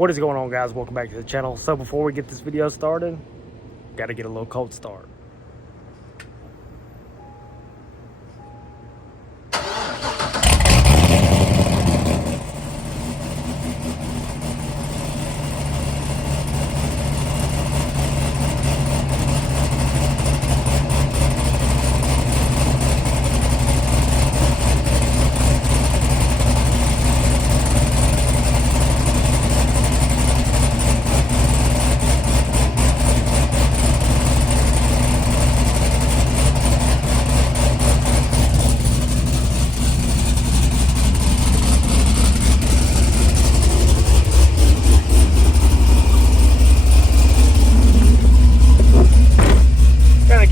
What is going on, guys? Welcome back to the channel. So before we get this video started, got to get a little cold start.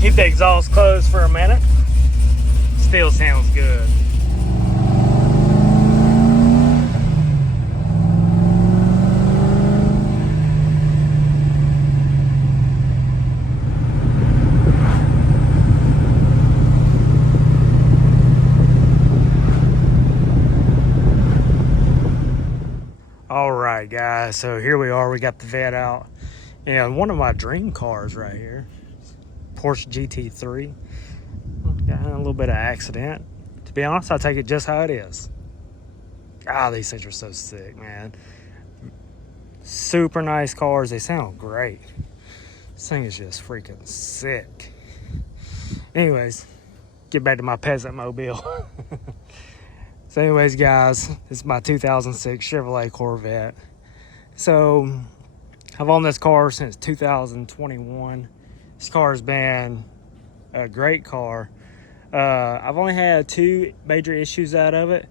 Keep the exhaust closed for a minute. Still sounds good. All right, guys, so here we are. We got the vet out, and one of my dream cars right here, Porsche GT3. Got a little bit of accident. To be honest, I take it just how it is. These things are so sick, man. Super nice cars. They sound great. This thing is just freaking sick. Anyways, get back to my peasant mobile. So anyways, guys, this is my 2006 Chevrolet Corvette. So I've owned this car since 2021. This car has been a great car. I've only had 2 major issues out of it,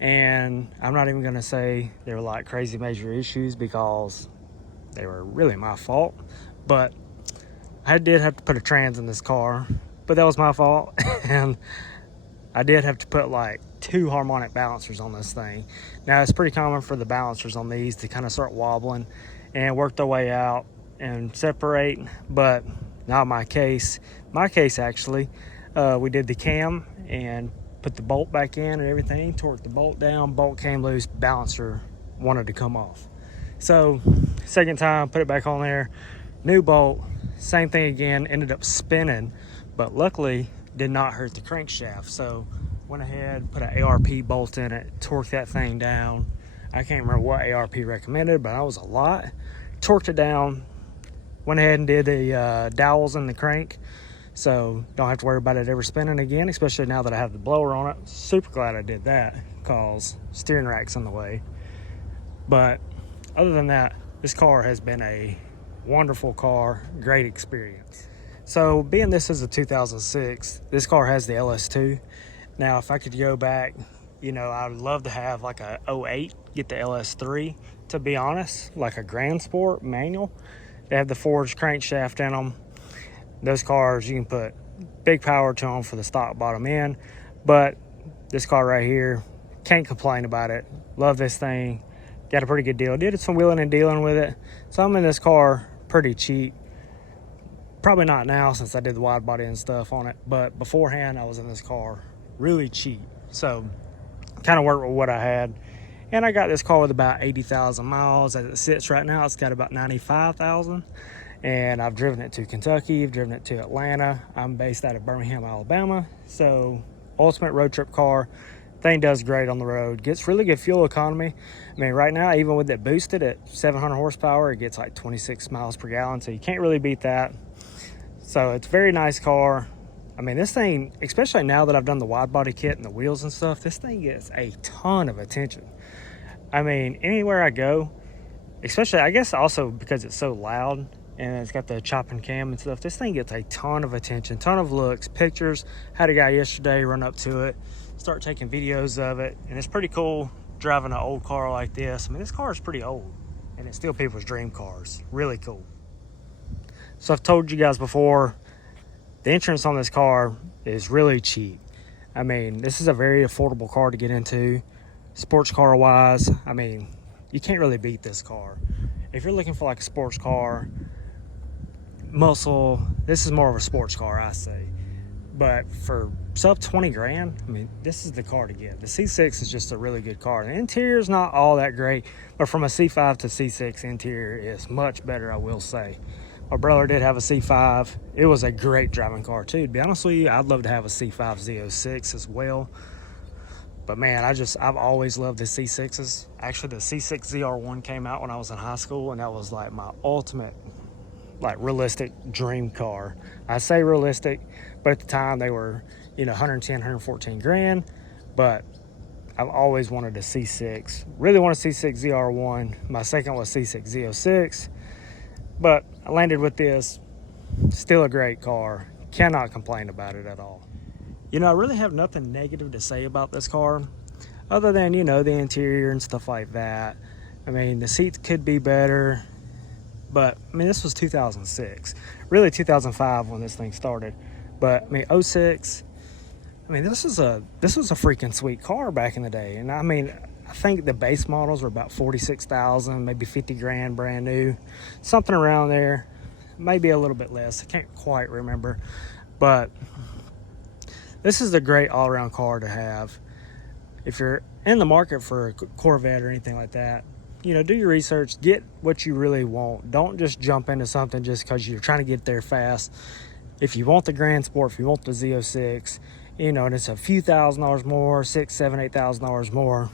and I'm not even gonna say they were like crazy major issues because they were really my fault. But I did have to put a trans in this car, but that was my fault. And I did have to put like 2 harmonic balancers on this thing. Now it's pretty common for the balancers on these to kind of start wobbling and work their way out and separate, but not my case. My case, actually, we did the cam and put the bolt back in and everything, torqued the bolt down, bolt came loose, balancer wanted to come off. So second time, put it back on there, new bolt, same thing again, ended up spinning, but luckily did not hurt the crankshaft. So went ahead, put an ARP bolt in it, torqued that thing down. I can't remember what ARP recommended, but that was a lot. Torqued it down, went ahead and did the dowels in the crank, so don't have to worry about it ever spinning again, especially now that I have the blower on it. Super glad I did that because steering rack's in the way. But other than that, this car has been a wonderful car, great experience. So being this is a 2006, this car has the LS2. Now if I could go back, you know, I would love to have like a 08, get the LS3, to be honest, like a Grand Sport manual. They have the forged crankshaft in them. Those cars, you can put big power to them for the stock bottom end. But this car right here, can't complain about it. Love this thing. Got a pretty good deal. Did some wheeling and dealing with it. So I'm in this car pretty cheap. Probably not now since I did the wide body and stuff on it. But beforehand, I was in this car really cheap. So kind of worked with what I had. And I got this car with about 80,000 miles. As it sits right now, it's got about 95,000. And I've driven it to Kentucky, I've driven it to Atlanta. I'm based out of Birmingham, Alabama. So ultimate road trip car. Thing does great on the road. Gets really good fuel economy. I mean, right now, even with it boosted at 700 horsepower, it gets like 26 miles per gallon. So you can't really beat that. So it's a very nice car. I mean, this thing, especially now that I've done the wide body kit and the wheels and stuff, this thing gets a ton of attention. I mean, anywhere I go, especially, I guess also because it's so loud and it's got the chopping cam and stuff, this thing gets a ton of attention, ton of looks, pictures. Had a guy yesterday run up to it, start taking videos of it, and it's pretty cool driving an old car like this. I mean, this car is pretty old, and it's still people's dream cars. Really cool. So I've told you guys before, the insurance on this car is really cheap. I mean, this is a very affordable car to get into. Sports car wise, I mean, you can't really beat this car. If you're looking for like a sports car, muscle, this is more of a sports car, I say. But for sub 20 grand, I mean, this is the car to get. The C6 is just a really good car. The interior is not all that great, but from a C5 to C6, interior is much better, I will say. My brother did have a C5. It was a great driving car too. To be honest with you, I'd love to have a C5 Z06 as well. But man, I've always loved the C6s. Actually, the C6 ZR1 came out when I was in high school, and that was like my ultimate, like, realistic dream car. I say realistic, but at the time they were, 110, 114 grand. But I've always wanted a C6. Really want a C6 ZR1. My second was C6 Z06. But I landed with this. Still a great car. Cannot complain about it at all. I really have nothing negative to say about this car, other than, the interior and stuff like that. I mean, the seats could be better, but, I mean, this was 2006. Really 2005 when this thing started. But, I mean, 06, I mean, this was a freaking sweet car back in the day. And, I mean, I think the base models were about 46,000, maybe 50 grand brand new, something around there, maybe a little bit less. I can't quite remember, but this is a great all-around car to have. If you're in the market for a Corvette or anything like that, do your research, get what you really want. Don't just jump into something just because you're trying to get there fast. If you want the Grand Sport, if you want the Z06, and it's a few $1,000s more, $6,000, $7,000, $8,000 more,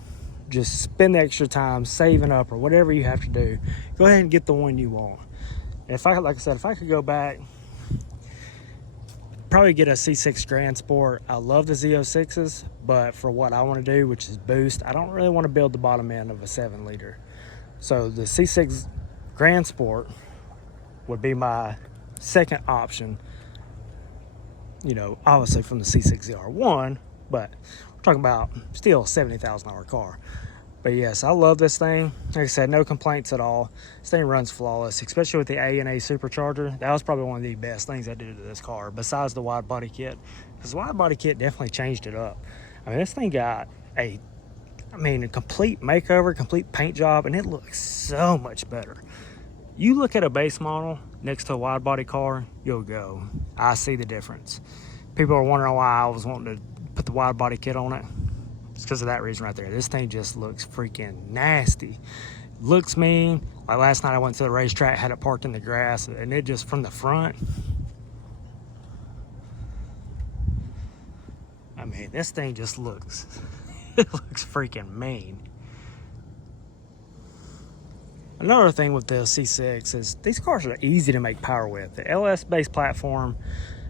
just spend the extra time saving up or whatever you have to do. Go ahead and get the one you want. Like I said, if I could go back, probably get a C6 Grand Sport. I love the Z06s, but for what I want to do, which is boost, I don't really want to build the bottom end of a 7-liter. So the C6 Grand Sport would be my second option, obviously from the C6 ZR1, but we're talking about still a $70,000 car. But yes, I love this thing. Like I said, no complaints at all. This thing runs flawless, especially with the A&A supercharger. That was probably one of the best things I did to this car, besides the wide body kit, because the wide body kit definitely changed it up. I mean, this thing got a complete makeover, complete paint job, and it looks so much better. You look at a base model next to a wide body car, you'll go, I see the difference. People are wondering why I was wanting to put the wide body kit on it. It's because of that reason right there. This thing just looks freaking nasty. Looks mean. Like last night I went to the racetrack, had it parked in the grass, and it just, from the front, I mean, this thing just looks, it looks freaking mean. Another thing with the C6 is these cars are easy to make power with. The LS based platform,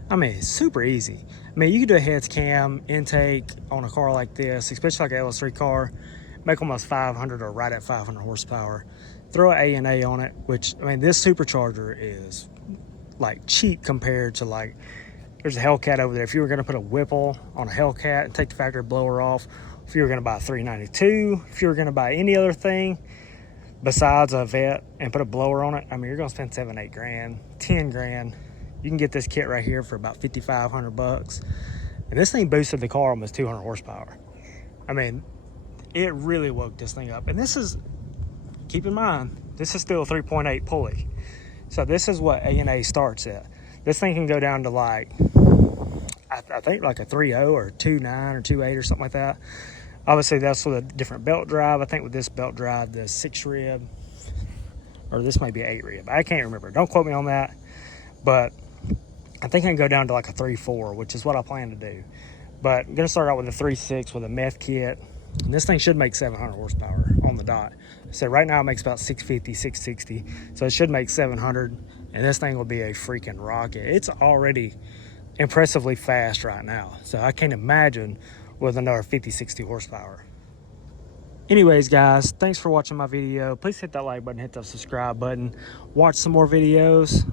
I mean, it's super easy. I mean, you can do a heads cam intake on a car like this, especially like an LS3 car, make almost 500 or right at 500 horsepower. Throw an A&A on it, which, I mean, this supercharger is like cheap compared to, like, there's a Hellcat over there. If you were going to put a Whipple on a Hellcat and take the factory blower off, if you were going to buy a 392, if you were going to buy any other thing besides a Vet and put a blower on it, I mean, you're going to spend 7, 8 grand, 10 grand. You can get this kit right here for about 5,500 bucks. And this thing boosted the car almost 200 horsepower. I mean, it really woke this thing up. And this is, keep in mind, this is still a 3.8 pulley. So this is what A&A starts at. This thing can go down to, like, I think like a 3.0 or 2.9 or 2.8 or something like that. Obviously, that's with a different belt drive. I think with this belt drive, the 6 rib, or this might be 8 rib. I can't remember. Don't quote me on that. But I think I can go down to like a 3.4, which is what I plan to do. But I'm going to start out with a 3.6 with a meth kit. And this thing should make 700 horsepower on the dot. So right now it makes about 650, 660. So it should make 700. And this thing will be a freaking rocket. It's already impressively fast right now. So I can't imagine with another 50, 60 horsepower. Anyways, guys, thanks for watching my video. Please hit that like button, hit that subscribe button. Watch some more videos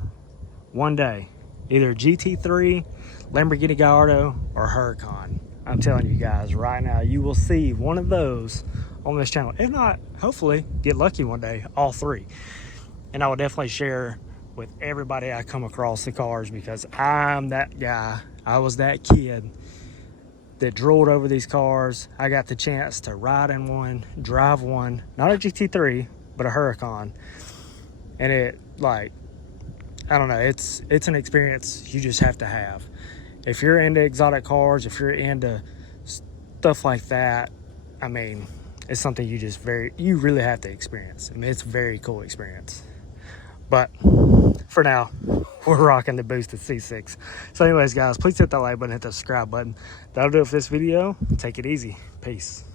one day. Either GT3, Lamborghini Gallardo, or Huracan. I'm telling you guys, right now, you will see one of those on this channel. If not, hopefully, get lucky one day, all three. And I will definitely share with everybody I come across the cars, because I'm that guy. I was that kid that drooled over these cars. I got the chance to ride in one, drive one, not a GT3, but a Huracan. And it, like, I don't know, it's an experience you just have to have. if you're into exotic cars, if you're into stuff like that, I mean, it's something you really have to experience. I mean, it's a very cool experience. But for now, we're rocking the boosted C6. So anyways, guys, please hit that like button, hit the subscribe button. That'll do it for this video. Take it easy. Peace.